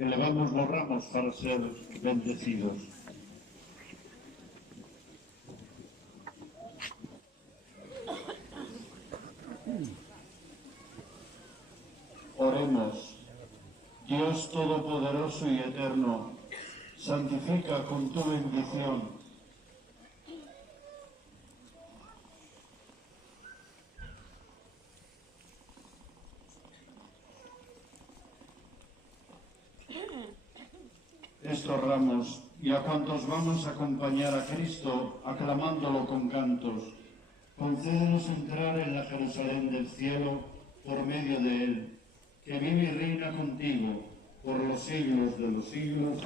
Elevamos los ramos para ser bendecidos. Oremos. Dios Todopoderoso y Eterno, santifica con tu bendición estos ramos, y a cuantos vamos a acompañar a Cristo aclamándolo con cantos, concédenos entrar en la Jerusalén del cielo por medio de él, que vive y reina contigo por los siglos de los siglos.